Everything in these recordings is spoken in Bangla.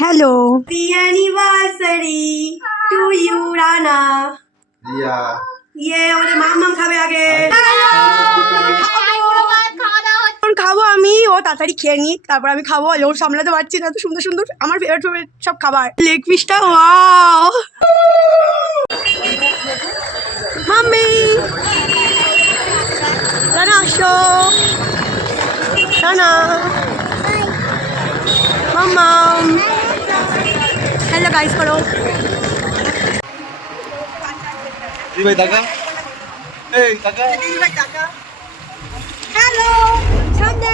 Hello. Happy anniversary to you, Rana. Yeah. আমাদের মাম খাবে আগে। খাবো আমি, ও তাড়াতাড়ি খেয়ে নি, তারপর আমি খাবো। ওর সামলাতে পারছি না, এত সুন্দর সুন্দর আমার ফেভারিট সব খাবার। লেগ পিসটা ওয়াও। মাম্মি রানা আসো, রানা মাম্মাম হ্যালো গাইস করো। ভাই টাকা, এই টাকা, ভাই টাকা। হ্যালো সামনে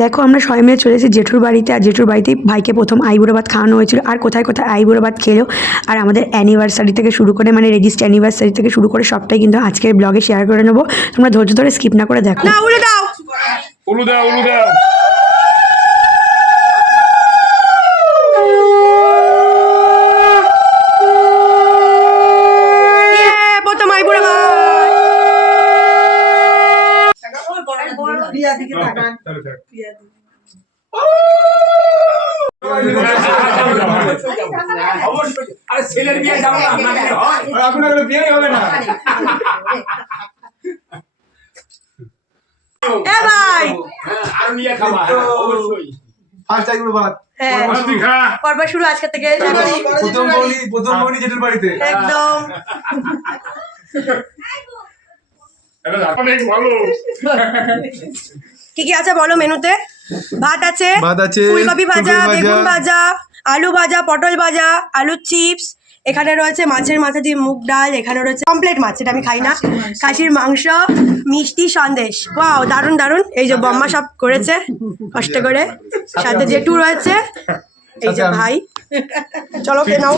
দেখো আমরা সবাই মিলে চলেছি জেঠুর বাড়িতে। আর জেঠুর বাড়িতে ভাইকে প্রথম আইবুড়ো ভাত খাওয়ানো হয়েছিল। আর কোথায় কোথায় আইবুড়ো ভাত খেলো, আর আমাদের অ্যানিভার্সারি থেকে শুরু করে মানে রেজিস্টার অ্যানিভার্সারি থেকে শুরু করে সবটাই কিন্তু আজকের ব্লগে শেয়ার করে নেবো। তোমরা ধৈর্য ধরে স্কিপ না করে দেখো। না উড়ে দাও, উড়ে দাও, উড়ে দাও। শুরু আজকে থেকে একদম কি কি আছে বলো মেনুতে? ভাত আছে, ফুলকপি ভাজা, বেগুন ভাজা, আলু ভাজা, পটল ভাজা, আলু চিপস, এখানে রয়েছে মাছের মাথা দিয়ে মুগ ডাল, এখানে রয়েছে কমপ্লিট মাছ, এটা আমি খাই না, খাসির মাংস, মিষ্টি, সন্দেশ। ওয়াও দারুণ দারুণ। এই যে বম্মা সব করেছে কষ্ট করে, সাথে জেঠু রয়েছে, এই যে ভাই। চলো কে নাও,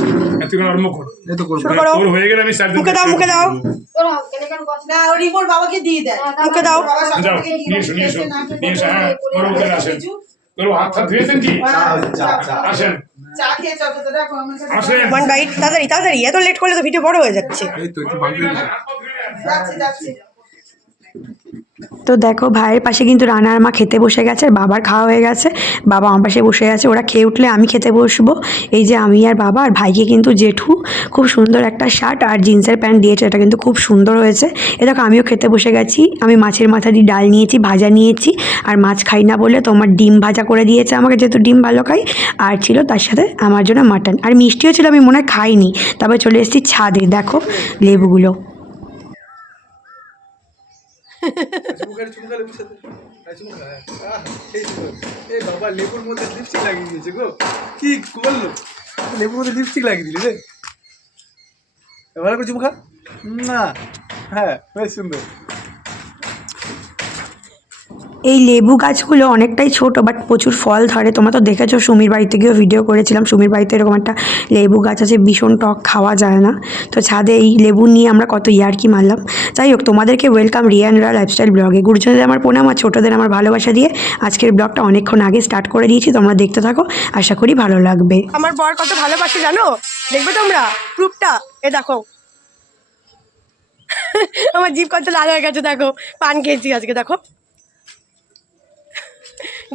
শুরু করো। মুখে দাও, মুখে দাও, বাবাকে দিয়ে দেয়, মুখে দাও। তাড়াতাড়ি তাড়াতাড়ি, এত লেট করলে তো ভিডিও বড় হয়ে যাচ্ছে। তো দেখো ভাইয়ের পাশে কিন্তু রানার মা খেতে বসে গেছে, বাবার খাওয়া হয়ে গেছে, বাবা আমার পাশে বসে গেছে। ওরা খেয়ে উঠলে আমি খেতে বসবো। এই যে আমি আর বাবা, আর ভাইকে কিন্তু জেঠু খুব সুন্দর একটা শার্ট আর জিন্সের প্যান্ট দিয়েছে, এটা কিন্তু খুব সুন্দর হয়েছে। এ দেখো আমিও খেতে বসে গেছি। আমি মাছের মাথা দিয়ে ডাল নিয়েছি, ভাজা নিয়েছি, আর মাছ খাই না বলে তোমার ডিম ভাজা করে দিয়েছে আমাকে, যেহেতু ডিম ভালো খাই। আর ছিল তার সাথে আমার জন্য মাটন, আর মিষ্টিও ছিল, আমি মনে হয় খাইনি। তারপরে চলে এসেছি ছাদে, দেখো লেবুগুলো। বাবা লেবুর মধ্যে লিপস্টিক লাগিয়ে দিয়েছে গো, কি করলো? লেবুর মধ্যে লিপস্টিক লাগিয়ে দিলি রে, ভালো করে চুমু খা না। হ্যাঁ বেশ সুন্দর। এই লেবু গাছগুলো অনেকটাই ছোট, বাট প্রচুর ফল ধরে। তোমরা তো দেখেছো, সুমির বাড়িতে গিয়েও ভিডিও করেছিলাম। সুমির বাড়িতে এরকম একটা লেবু গাছ আছে, ভীষণ টক, খাওয়া যায় না। তো ছাদে এই লেবু নিয়ে আমরা কত ইয়ার্কি মারলাম। যাই হোক, তোমাদেরকে ওয়েলকাম রিয়ানরা লাইফস্টাইল ব্লগে। গুরুজনদের আমার প্রণাম, আর ছোটোদের আমার ভালোবাসা দিয়ে আজকের ব্লগটা অনেকক্ষণ আগে স্টার্ট করে দিয়েছি। তোমরা দেখতে থাকো, আশা করি ভালো লাগবে। আমার বর কত ভালোবাসে জানো, দেখবে তোমরা প্রুফটা। এ দেখো আমার জিভ কত লাল হয়ে গেছে, দেখো পান খেয়েছি আজকে, দেখো।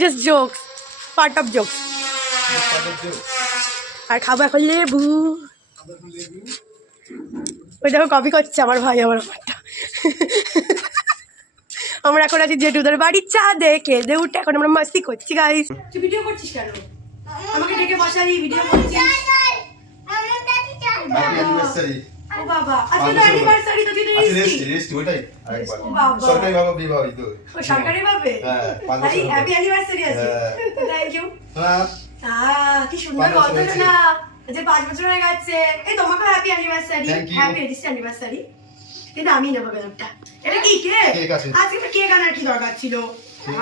Just jokes, part of jokes. আর খাবো এখন লেবু। ওই দেখো কপি করছে আমার ভাই, আমার আমারটা। আমরা এখন আছি জেঠুদের বাড়ির ছাদে, কেঁদে উঠে এখন আমরা মাস্তি করছি গাইস। তুই ভিডিও করছিস কেন? আমাকে ডেকে বসালি, ভিডিও করছিস। ও বাবা, আজকে তো অ্যানিভার্সারি, তো তুই তো রেস্টি ওইটাই আরেকবার সরকারি ভাবে বিবাহিত। ও সরকারি ভাবে? হ্যাঁ, হ্যাপি অ্যানিভার্সারি আছে। Thank you. হ্যাঁ কি সুন্দর কথা না, যে 5 বছর হয়ে গেছে। এই তোমাকে happy anniversary, happy register anniversary. এটা আমি নেব বেলটা। এটা কি কেক? আজকে তো কেক আনার কি দরকার ছিল?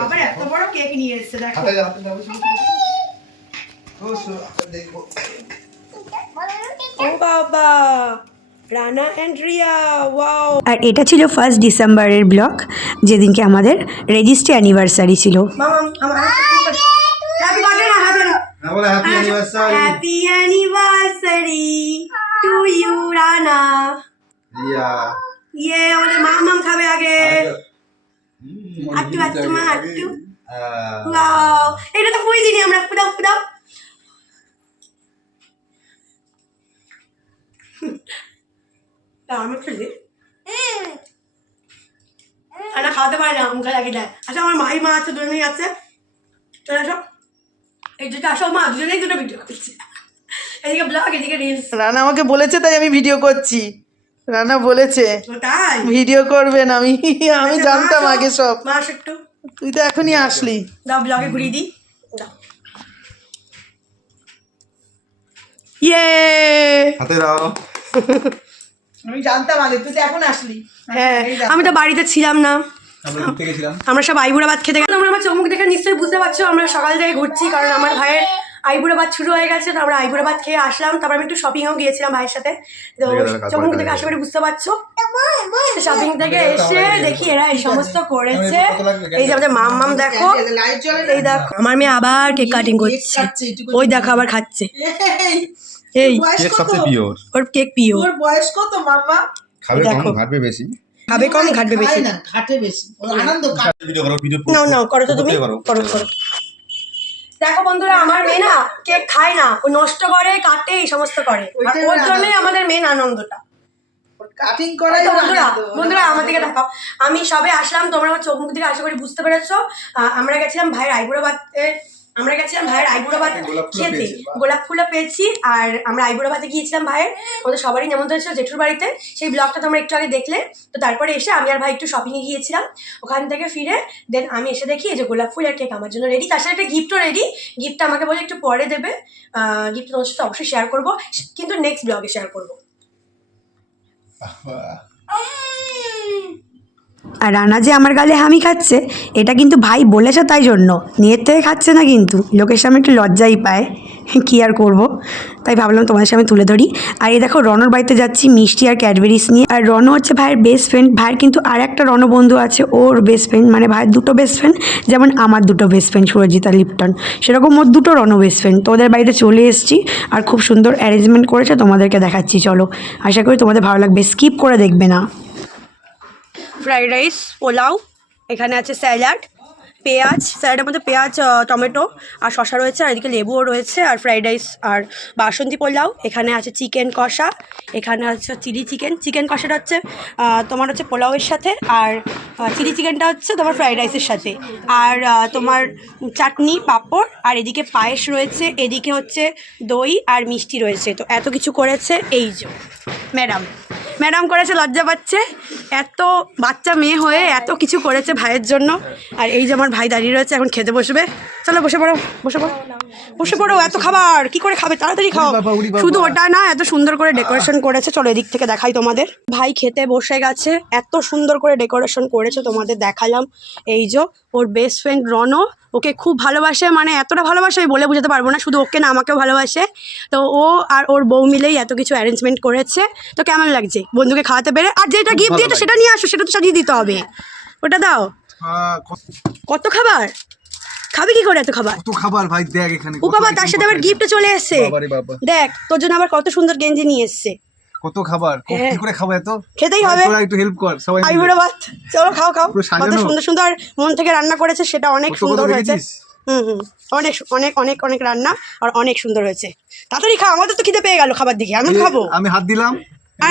আবার এত বড় কেক নিয়ে এসেছে, দেখো। হাতে হাতে দাও শুধু। ও দেখো। ও বাবা, রানা এন্ড রিয়া, ওয়াও। আর এটা ছিল 1 ডিসেম্বরের ব্লগ, যেদিনকে আমাদের রেজিস্ট্রি অ্যানিভার্সারি ছিল। Happy anniversary to you Rana. আমাদের মাম খাবে আগে। আটটু মা আটটু। ওয়াও, এটা তো ফুই দিনি আমরা, ফুদাও ফুদাও। আমি একটু দিই। না খাওয়াতে পারে না, মুখে লাগিয়ে দেয়। আচ্ছা আমার মাই মা আছে, দুজনেই আছে, চলে আসো এইদিকে আসো মা, দুজনেই দুটো ভিডিও করছে, এদিকে ব্লগ এদিকে রিলস। রানা আমাকে বলেছে তাই আমি ভিডিও করছি। রানা বলেছে তাই ভিডিও করবেন, আমি আচ্ছা, জানতাম মা আসো, আগে সব। মা আসো একটু, তুই তো এখনই আসলি। দাও ব্লগে ঘুরিয়ে দিই, দাও। ইয়ে হাতে দাও। আমি জানতাম আগে, তুই তো এখন আসলি। হ্যাঁ, আমি তো বাড়িতে ছিলাম না, আমরা ঘুরতে গেছিলাম। আমরা সব আইবুড়া ভাত খেতে গেলাম। তোমরা আমার চমক দেখে নিশ্চয়ই বুঝতে পারছো আমরা সকাল থেকে ঘুরছি, কারণ আমার ভাইয়ের আইবুড়া ভাত শুরু হয়ে গেছে। তো আমরা আইবুড়া ভাত খেয়ে আসলাম, তারপর আমি একটু শপিংও গিয়েছিলাম ভাইয়ের সাথে। তো চমক দেখে আশা করি বুঝতে পারছো। শপিং থেকে এসে দেখি এরা এই সমস্ত করেছে। এই যে আমাদের মাম দেখো, এই দেখো আমার মেয়ে আবার কেক কাটিং করছে, ওই দেখো আবার খাচ্ছে। এই কেক সবচেয়ে পিওর, ওর কেক পিও। তোর বয়স কত মাম্মা? খাবে কম দেখো। ঘাটবে বেশি, খাবে কম ঘাটবে বেশি। না ঘাটে বেশি, ওর আনন্দ কাটে। ভিডিও করো, ভিডিও নাও নাও করো তো তুমি, করো। করো করো। দেখো বন্ধুরা, আমার মেয়ে না কেক খায় না, ও নষ্ট করে, কাটে, এই সমস্ত করে। আর ওর জন্যই আমাদের মেন আনন্দটা। কাটিং করাই তো ওর বন্ধুরা আনন্দ। বন্ধুরা আমার দিকে দেখাও, আমি সবে আসলাম, তোমরা আমার চোখ মুখ থেকে আশা করি বুঝতে পেরেছো। আমরা গেছিলাম ভাইয়ের আইবুড়ো ভাতে, আমরা গেছিলাম ভাইয়ের আইবুড়ো ভাত খেতে, গোলাপ ফুলও পেয়েছি। আর আমরা আইবুড়ো ভাতে গিয়েছিলাম ভাইয়ের, আমাদের সবারই নিমন্ত্রণ ছিল জেঠুর বাড়িতে। সেই ব্লগটা তোমরা একটু আগে দেখলে। তো তারপরে এসে আমি আর ভাই একটু শপিংয়ে গিয়েছিলাম, ওখান থেকে ফিরে দেন আমি এসে দেখি এই যে গোলাপ ফুল আর কেক আমার জন্য রেডি, তার সাথে একটা গিফটও রেডি। গিফটটা আমাকে বলে একটু পরে দেবে, গিফটটা তোমার সাথে অবশ্যই শেয়ার করবো, কিন্তু নেক্সট ব্লগে শেয়ার করবো। আর রানা যে আমার গালে হামি খাচ্ছে, এটা কিন্তু ভাই বলেছে তাই জন্য, নিজের থেকে খাচ্ছে না, কিন্তু লোকের সামনে একটু লজ্জাই পায়, কী আর করব। তাই ভাবলাম তোমাদের সামনে তুলে ধরি। আর এই দেখো রনর বাড়িতে যাচ্ছি মিষ্টি আর ক্যাডবেরিজ নিয়ে। আর রন হচ্ছে ভাইয়ের বেস্ট ফ্রেন্ড, ভাইয়ের কিন্তু আর একটা রন বন্ধু আছে, ওর বেস্ট ফ্রেন্ড, মানে ভাইয়ের দুটো বেস্ট ফ্রেন্ড, যেমন আমার দুটো বেস্ট ফ্রেন্ড সুরজিৎ আর লিপটন, সেরকম ওর দুটো রন বেস্ট ফ্রেন্ড। তো ওদের বাড়িতে চলে এসেছি, আর খুব সুন্দর অ্যারেঞ্জমেন্ট করেছে, তোমাদেরকে দেখাচ্ছি, চলো। আশা করি তোমাদের ভালো লাগবে, স্কিপ করে দেখবে না। ফ্রাইড রাইস, পোলাও, এখানে আছে স্যালাড, পেঁয়াজ, স্যালাডের মধ্যে পেঁয়াজ, টমেটো আর শসা রয়েছে, আর এদিকে লেবুও রয়েছে, আর ফ্রাইড রাইস আর বাসন্তী পোলাও। এখানে আছে চিকেন কষা, এখানে আছে চিলি চিকেন। চিকেন কষাটা হচ্ছে তোমার হচ্ছে পোলাওয়ের সাথে, আর চিলি চিকেনটা হচ্ছে তোমার ফ্রাইড রাইসের সাথে, আর তোমার চাটনি, পাঁপড়, আর এদিকে পায়েস রয়েছে, এদিকে হচ্ছে দই আর মিষ্টি রয়েছে। তো এত কিছু করেছে এই যে ম্যাডাম করেছে, লজ্জা পাচ্ছে, এত বাচ্চা মেয়ে হয়ে এত কিছু করেছে ভাইয়ের জন্য। আর এই যে আমার ভাই দাঁড়িয়ে রয়েছে, এখন খেতে বসবে। চলো বসে পড়ো, বসে পড়ো, বসে পড়ো। এত খাবার কি করে খাবে, তাড়াতাড়ি খাও। শুধু ওটা না, এত সুন্দর করে ডেকোরেশন করেছে, চলো এদিক থেকে দেখাই তোমাদের। ভাই খেতে বসে গেছে, এত সুন্দর করে ডেকোরেশন করেছে, তোমাদের দেখালাম। এই যে ওর বেস্ট ফ্রেন্ড রনো ওকে খুব ভালোবাসে, মানে এতটা ভালোবাসে আমি বলে বোঝাতে পারবো না, শুধু ওকে না আমাকেও ভালোবাসে। তো ও আর ওর বউ মিলেই এত কিছু অ্যারেঞ্জমেন্ট করেছে। তো কেমন লাগছে বন্ধুকে খাওয়াতে পেরে? আর যেটা গিফট দিয়েছে সেটা নিয়ে আসো, সেটা তো সাজিয়ে দিতে হবে, ওটা দাও। কত খাবার খাবে, কি করে এত খাবার? তো খাবার ভাই দেখ এখানে, ও বাবা, তার সাথে আবার গিফটও চলে এসছে। দেখ তোর জন্য আবার কত সুন্দর গেঞ্জি নিয়ে এসছে। কত খাবার, কি করে খাবো এত? খেতেই হবে, তোরা একটু হেল্প কর সবাই মিলে। আইবুড়ো ভাত, চলো খাও খাও। পুরো কত সাজানো। সুন্দর সুন্দর মন থেকে রান্না করেছে, সেটা অনেক কত সুন্দর হয়েছে। দেখেছিস? হুম, অনেক অনেক অনেক অনেক রান্না, আর অনেক সুন্দর হয়েছে। তাড়াতাড়ি খাও, আমাদের তো খিদে পেয়ে গেল খাবার দিকে, আমি খাবো। আমি হাত দিলাম,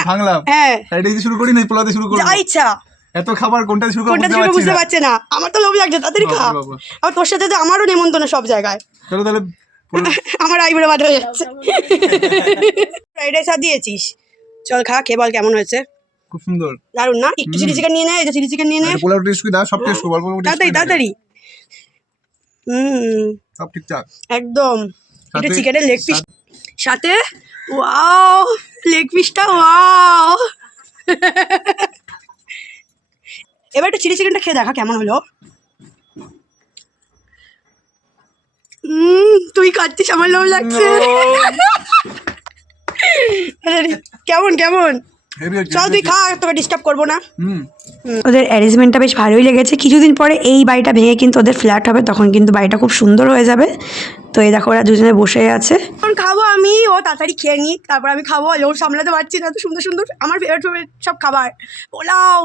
ভাঙলাম, হ্যাঁ এটা দিয়ে শুরু করি না, পোলাতে শুরু করব। যা ইচ্ছা, এত খাবার কোনটা শুরু করব কোনটা থেকে বুঝতে পারছে না, আমার তো লোভ লাগছে, তাড়াতাড়ি খা। বাবা। আর তোর সাথে তো আমারও নেমন্তন্ন সব জায়গায়, চলো তাহলে আমার আইবুড়ো ভাত হয়ে যাচ্ছে। ফ্রাইড রাইস আর দিয়েছিস, চল খা, খেয়ে বল কেমন হয়েছে। খুব সুন্দর, দারুন না? একটু চিলি চিকেন নিয়ে নে, এই যে চিলি চিকেন নিয়ে নে, পোলাও টেস্ট করে দাও, সব টেস্ট করব, অল্প অল্প taste তাড়াতাড়ি করে দাও। তাড়াতাড়ি। সব ঠিকঠাক একদম। এটা সাথে- চিকেনের লেগ পিস সাথে, ওয়াও লেগ পিসটা, ওয়াও। এবার একটু চিলি চিকেনটা খেয়ে দেখা কেমন হলো। তুই খাচ্ছিস, আমার লোভ লাগছে। কেমন কেমন, হেভি হচ্ছে, চল তুই খা, তোকে ডিস্টার্ব করবো না। হুম। ওদের অ্যারেঞ্জমেন্টটা বেশ ভালোই লেগেছে। কিছুদিন পরে এই বাড়িটা ভেঙে কিন্তু ওদের ফ্ল্যাট হবে, তখন কিন্তু বাড়িটা খুব সুন্দর হয়ে যাবে। তো এই দেখো ওরা দুজনে বসে আছে, এখন খাবো আমি, ও তাড়াতাড়ি খেয়ে নিই, তারপর আমি খাবো। ওর সামলাতে পারছি না, এত সুন্দর সুন্দর আমার ফেভারিট ফেভারিট সব খাবার, পোলাও,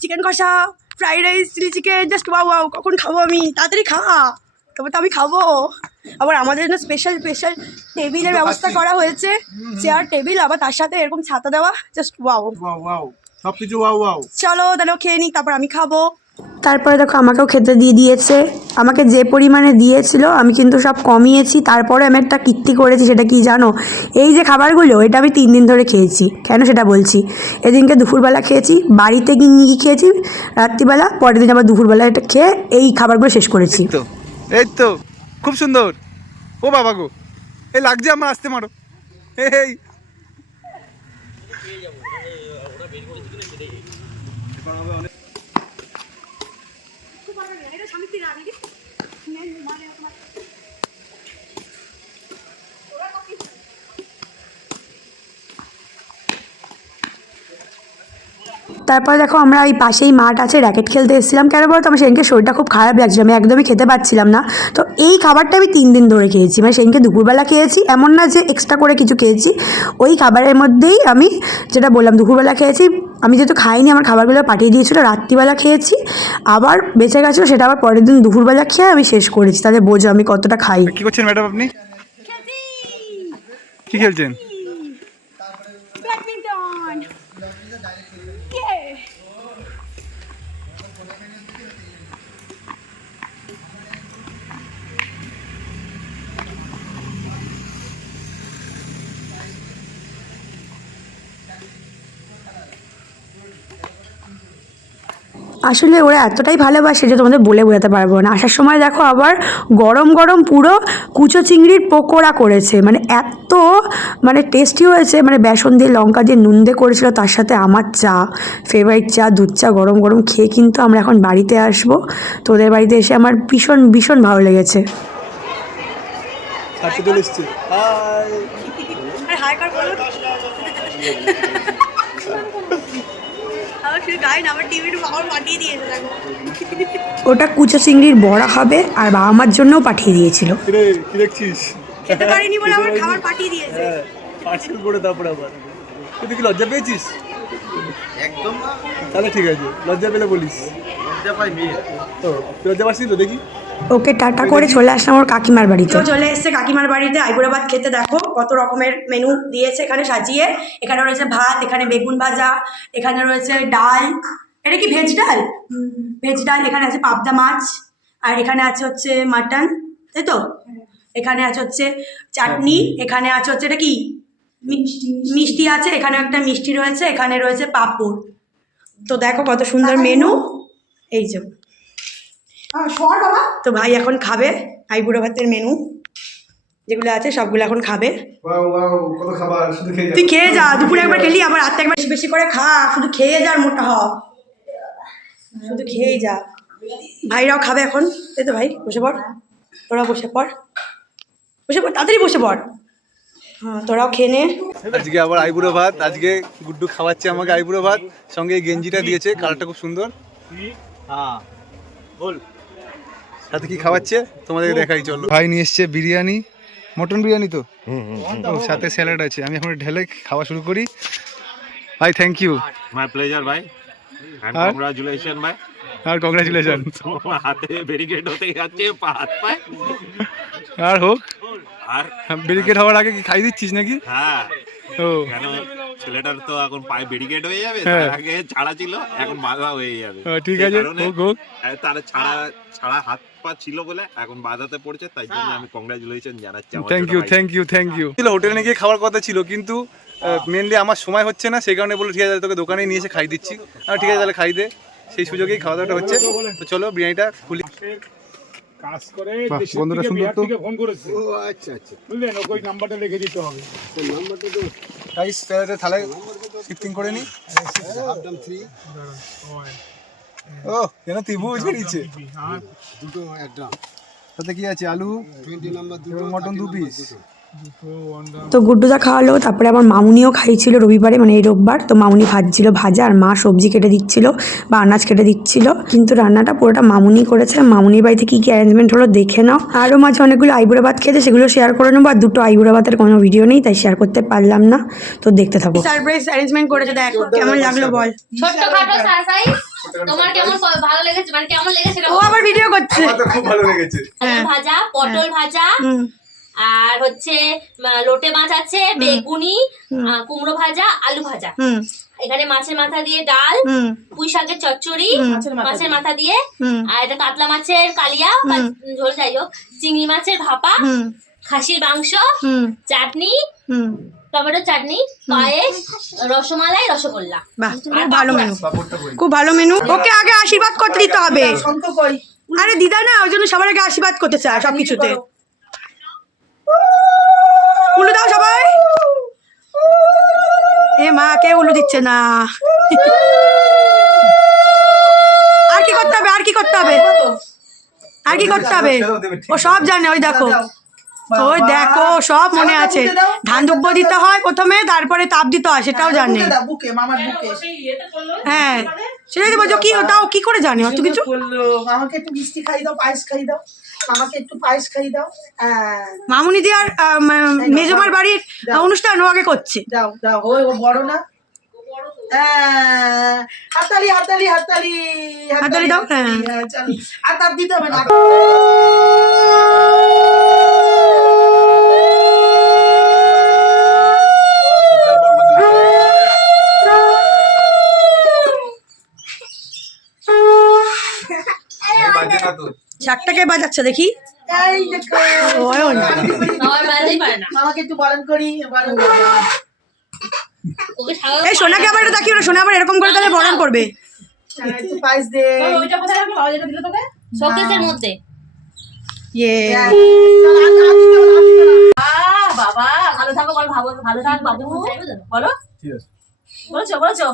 চিকেন কষা, fried rice chilli chicken just wow wow. কখন খাবো আমি? তাড়াতাড়ি খা, তবে তো আমি খাবো। আবার আমাদের জন্য স্পেশাল টেবিলের ব্যবস্থা করা হয়েছে, চেয়ার টেবিল, আবার তার সাথে এরকম ছাতা দেওয়া, জাস্ট ওয়াও ওয়াও সব কিছু ওয়াও। চলো তাহলে খেয়ে নিই, তারপর আমি খাবো। তারপরে দেখো আমাকেও খেতে দিয়ে দিয়েছে। আমাকে যে পরিমাণে দিয়েছিল আমি কিন্তু সব কমিয়েছি, তারপরে আমি একটা কীর্তি করেছি। সেটা কি জানো? এই যে খাবারগুলো, এটা আমি 3 দিন ধরে খেয়েছি। কেন সেটা বলছি। এদিনকে দুপুরবেলা খেয়েছি, বাড়িতে গিয়ে খেয়েছি রাত্রিবেলা, পরের দিন আবার দুপুরবেলা এটা খেয়ে এই খাবারগুলো শেষ করেছি। এই তো খুব সুন্দর। ও বাবা গো, এই লাগছে আমার, আসতে মারো। এই তারপরে দেখো আমরা এই পাশেই মাঠ আছে, র্যাকেট খেলতে এসেছিলাম। কেন বলতো আমার সেদিনকে শরীরটা খুব খারাপ লাগছিল, আমি একদমই খেতে পাচ্ছিলাম না। তো এই খাবারটা আমি 3 দিন ধরে খেয়েছি। মানে সেদিনকে দুপুরবেলা খেয়েছি, এমন না যে এক্সট্রা করে কিছু খেয়েছি। ওই খাবারের মধ্যেই আমি যেটা বললাম, দুপুরবেলা খেয়েছি। আমি যেহেতু খাইনি, আমার খাবারগুলো পাঠিয়ে দিয়েছিলো, রাত্রিবেলা খেয়েছি, আবার বেঁচে গেছিলো, সেটা আবার পরের দিন দুপুরবেলা খেয়ে আমি শেষ করেছি। তাহলে বোঝো আমি কতটা খাই। কি করছেন ম্যাডাম আপনি? কি খেলছেন? ব্যাডমিন্টন। আসলে ওরা এতটাই ভালোবাসে যে তোমাদের বলে বোঝাতে পারবো না। আসার সময় দেখো আবার গরম গরম পুরো কুচো চিংড়ির পকোড়া করেছে, মানে এত টেস্টি হয়েছে। বেসন দিয়ে লঙ্কা দিয়ে নুন দিয়ে করেছিল, তার সাথে আমার চা, ফেভারিট চা, দুধ চা গরম গরম খেয়ে কিন্তু আমরা এখন বাড়িতে আসবো। তোদের বাড়িতে এসে আমার ভীষণ ভীষণ ভালো লেগেছে। ওটা কুচো চিংড়ির বড়া হবে, আর বাবা মার জন্যও পাঠিয়ে দিয়েছিল। কি দেখছিস? খেতে পারিনি বলে আমার খাবার পাঠিয়ে দিয়েছে। পার্সেল করে তারপরে আবার তুই কি লজ্জা পেয়েছিস? একদম। তাহলে ঠিক আছে, লজ্জা পেলে বলিস। লজ্জা পাইনি তো, লজ্জা পাচ্ছিস তো? দেখি। ওকে টাটা করে চলে আসলাম ওর কাকিমার বাড়িতে। চলে এসছে কাকিমার বাড়িতে আইবুড়ো ভাত খেতে। দেখো কত রকমের মেনু দিয়েছে এখানে সাজিয়ে। এখানে রয়েছে ভাত, এখানে বেগুন ভাজা, এখানে রয়েছে ডাল। এটা কি ভেজ ডাল? ভেজ ডাল। এখানে আছে পাবদা মাছ, আর এখানে আছে হচ্ছে মাটন, তাই তো? এখানে আছে হচ্ছে চাটনি, এখানে আছে হচ্ছে এটা কি মিষ্টি আছে, এখানে একটা মিষ্টি রয়েছে, এখানে রয়েছে পাঁপড়। তো দেখো কত সুন্দর মেনু। এই যে তো ভাই এখন খাবে আইবুড়ো ভাতের মেনু যেগুলো আছে সবগুলো এখন খাবে। তুই খেয়ে যা, দুপুরে একবার খেলি, আবার রাতে একবার বেশি করে খা। শুধু খেয়ে যা আর মোটা হ, শুধু খেয়েই যা। ভাইরাও খাবে এখন, তাই তো? ভাই বসে পড়, তোরা বসে পড়, বসে পড়, তাড়াতাড়ি বসে পড়। হ্যাঁ তোরাও খেয়ে নে। আজকে আবার আইবুড়ো ভাত, আজকে গুড্ডু খাওয়াচ্ছে আমাকে আইবুড়ো ভাত, সঙ্গে এই গেঞ্জিটা দিয়েছে, কালারটা খুব সুন্দর। হ্যাঁ বল, সাথে কি খাওয়াচ্ছে তোমাদের দেখাই, চলো। ভাই নিয়ে এসছে বিরিয়ানি, মটন বিরিয়ানি তো, সাথে স্যালাড আছে। আমি এখন ঢেলে খাওয়া শুরু করি। ভাই থ্যাংক ইউ। মাই প্লেজার ভাই, এন্ড কংগ্রাচুলেশন ভাই। আর কংগ্রাচুলেশন। হাতে ব্যারিকেড হতে যাচ্ছে, হাত পায় আর হোক। আর ব্যারিকেড হওয়ার আগে কি খাই দিচ্ছিস নাকি? হ্যাঁ, ও কেন ছেলেটার তো এখন পায়ে ব্যারিকেড হয়ে যাবে, তার আগে ছাড়া ছিল, এখন বাঁধা হয়ে যাবে। ঠিক আছে, হোক হোক। তার ছাড়া হাত পা ছিল বলে এখন বাঁধাতে পড়ছে, তাই জন্য আমি কংগ্রাচুলেশন জানাচ্ছি। Thank you thank you thank you. হোটেলে গিয়ে খাওয়ার কথা ছিল, কিন্তু মেনলি আমার সময় হচ্ছে না, সেই কারণে বললো ঠিক আছে তোকে দোকানে নিয়ে এসে খাই দিচ্ছি। আর ঠিক আছে তাহলে খাই দে, সেই সুযোগেই খাওয়া দাওয়াটা হচ্ছে। তো চলো বিরিয়ানিটা খুলি। কাজ করে বন্ধুরা সুন্দর তো ফোন করেছে। ও আচ্ছা আচ্ছা, বুঝলেন, ওই নাম্বারটা লিখে দিতে হবে। নাম্বারটা তো গাইস তাহলে থালায় শিফটিং করে নি। হাফডাম 3 ও কেন ত্রিভুজ নিচে আর দুটো এক ড্রাম। তাতে কি আছে? আলু 20 নাম্বার দুটো, মটন 2 পিস, তো গুড্ডুদা খাওয়ালো, তারপরে আমার মামুনিও খাইছিল রবিবারে, মানে এই রোববার। তো মামুনি ভাজছিল ভাজা, আর মা সবজি কেটে দিচ্ছিল বা আনাজ কেটে দিচ্ছিল, কিন্তু রান্নাটা পুরোটা মামুনি করেছে। মামুনির বাড়িতে কী কী অ্যারেঞ্জমেন্ট হলো দেখে নাও। আরও মাঝে অনেকগুলো আইবুড়ো ভাত খেয়েছে, সেগুলো শেয়ার করে নেবো। আর দুটো আইবুড়ো ভাতের কোনো ভিডিও নেই, তাই শেয়ার করতে পারলাম না, তো দেখতে থাকো। সারপ্রাইজ অ্যারেঞ্জমেন্ট করেছে, দেখ কেমন লাগলো বল। ছোটখাটো সারপ্রাইজ, তোমার কেমন ভালো লেগেছে, মানে কেমন লেগেছে? ও আবার ভিডিও করছে। আমার তো খুব ভালো লেগেছে। আলু ভাজা, পটল ভাজা, আর হচ্ছে লোটে মাছ আছে, বেগুনি, কুমড়ো ভাজা, আলু ভাজা, এখানে মাছের মাথা দিয়ে ডাল, পুঁই শাকের চচ্চড়ি মাছের মাথা দিয়ে, আর এটা কাতলা মাছের কালিয়া ঝোল, যাই হোক, চিংড়ি মাছের ভাপা, খাসির মাংস, চাটনি, টমেটো চাটনি, পায়েস, রসমালাই, রসগোল্লা। বাহ, খুব ভালো মেনু, খুব ভালো মেনু। ওকে আগে আশীর্বাদ করতে দিতে হবে। আরে দিদা না, ওই জন্য সবার আগে আশীর্বাদ করতে চায় সবকিছুতে। উলু দাও সবাই। এ মা, কে উলু দিচ্ছে না? আর কি করতে হবে, আর কি করতে হবে, আর কি করতে হবে? ও সব জানে, ওই দেখো, ওই দেখো সব মনে আছে। ধান দুব্ব দিতে হয় প্রথমে, তারপরে তাপ দিতে হয়, সেটাও জানে। হ্যাঁ, সেটাই তো বলছো। কি ওটাও কি করে জানে অত কিছু? আমাকে একটু মিষ্টি খাই দাও, পায়েস খাই দাও, আমাকে একটু পায়েস খাই দাও। মামুনি দি আর মেজমার বাড়ির অনুষ্ঠান ও আগে করছে। দাও দাও, ও বড় না? হাতালি হাতালি হাতালি হাততালি দাও। হ্যাঁ, চল, আর তাপ দিতে হবে না। শাকটাকে বাজাচ্ছে দেখি। এই দেখো, আমাকে একটু বারণ করি, বারণ করি। এই সোনাকে আবার একটু দেখিও না, সোনা আবার এরকম করে তাহলে বরণ করবে। একটু পায়েস দে। ওইটা কোথায় রাখবো? বাবা যেটা দিল তোকে শোকেসের মধ্যে। ইয়ে বাবা ভালো থাকো, বল ভালো থাক বাবু, বলো বলেছো বলেছো।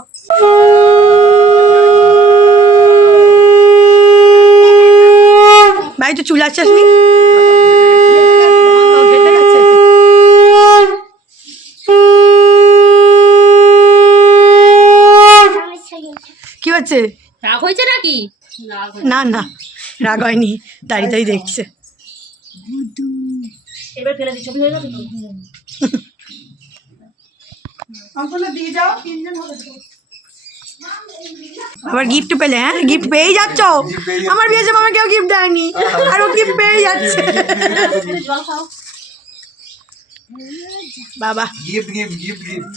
ভাই তো চুল আসছিস নি? কি হচ্ছে? রাগ হয়েছে নাকি? না না, রাগ হয়নি, দাঁড়িয়ে দাঁড়িয়ে দেখছে। এবার ফেলে দিচ্ছ, হয়ে গেছে তো। দিয়ে যাও, তিনজন হবে। আবার গিফট পেলে? হ্যাঁ, গিফট পেয়ে যাচ্ছ। আমার বিয়ের সময় আমার কেউ গিফট দেয়নি, আর ও গিফট পেয়ে যাচ্ছে। জল খাও। বাবা গিফট গিফট গিফট গিফট।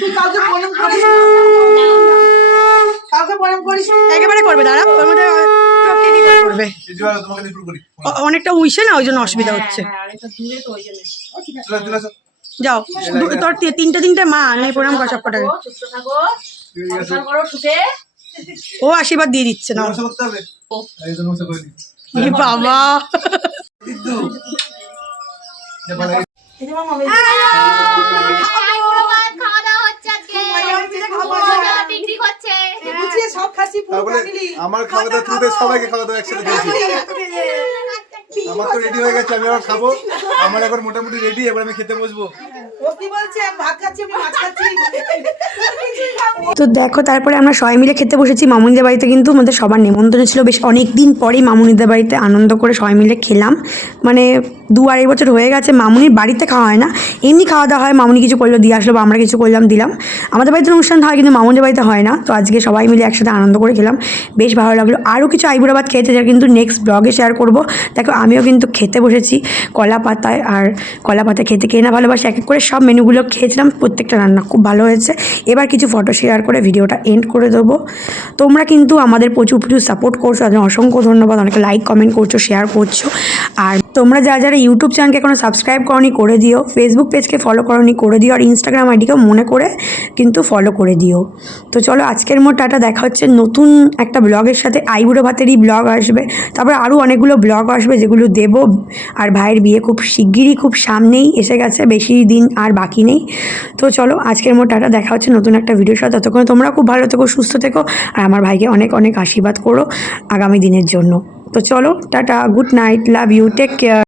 তুই কাউকে প্রণাম করিস, কাউকে প্রণাম করিস একেবারে করবে, দাঁড়া, ওর মধ্যে প্রকৃতি করে করবে। তোমাকে দিয়ে শুরু করি। অনেকটা উইসে না, ওই জন্য অসুবিধা হচ্ছে। যাও, তোর তিনটে মা নেই, প্রণাম কর সব কটাকে। ও আশীর্বাদ দিয়ে দিচ্ছে না। করতে হবে। এই জন্য সব করে নি। এ বাবা, আমার খাওয়া দাওয়া তুই সবাইকে খাওয়া দাওয়া একসাথে দিয়েছি। আমার তো রেডি হয়ে গেছে, আমি আবার খাবো। আমার এখন মোটামুটি রেডি, এবার আমি খেতে বসবো। তো দেখো, তারপরে আমরা সবাই মিলে খেতে বসেছি মামুনিদের বাড়িতে। কিন্তু আমাদের সবার নেমন্তন্ন ছিল, বেশ অনেক দিন পরেই মামুনিদের বাড়িতে আনন্দ করে সবাই মিলে খেলাম। মানে 2-2.5 বছর হয়ে গেছে মামুনির বাড়িতে খাওয়া হয় না, এমনি খাওয়া দাওয়া হয়। মামুনি কিছু করলো দিয়ে আসলো, বা আমরা কিছু করলাম দিলাম। আমাদের বাড়িতে অনুষ্ঠান হয়, কিন্তু মামুনিদের বাড়িতে হয় না। তো আজকে সবাই মিলে একসাথে আনন্দ করে খেলাম, বেশ ভালো লাগলো। আরও কিছু আইবুড়ো ভাত খেয়েছে, যা কিন্তু নেক্সট ব্লগে শেয়ার করবো। দেখো, আমিও কিন্তু খেতে বসেছি কলা পাতায়, আর কলা পাতায় খেতে কে না ভালোবাসে। এক এক করে সব মেনুগুলো খেয়েছিলাম, প্রত্যেকটা রান্না খুব ভালো হয়েছে। এবার কিছু ফটো শেয়ার করে ভিডিওটা এন্ড করে দেবো। তোমরা কিন্তু আমাদের প্রচুর সাপোর্ট করছো, তাদের অসংখ্য ধন্যবাদ। অনেকে লাইক কমেন্ট করছো, শেয়ার করছো। আর তোমরা যারা ইউটিউব চ্যানেলকে এখনো সাবস্ক্রাইব করনি করে দিও, ফেসবুক পেজকে ফলো করনি করে দিও, আর ইনস্টাগ্রাম আইডিকেও মনে করে কিন্তু ফলো করে দিও। তো চলো, আজকের মতো টাটা, দেখা হচ্ছে নতুন একটা ব্লগের সাথে। আইবুড়ো ভাতেরই ব্লগ আসবে, তারপরে আরও অনেকগুলো ব্লগ আসবে যেগুলো দেবো। আর ভাইয়ের বিয়ে খুব শিগগিরই, খুব সামনেই এসে গেছে, বেশি দিন আর বাকি নেই। তো চলো, আজকের মতো টাটা, দেখা হচ্ছে নতুন একটা ভিডিওর সাথে। ততক্ষণ তোমরা খুব ভালো থেকো, সুস্থ থেকো, আর আমার ভাইকে অনেক অনেক আশীর্বাদ করো আগামী দিনের জন্য। তো চলো, টাটা, good night, love you, take care.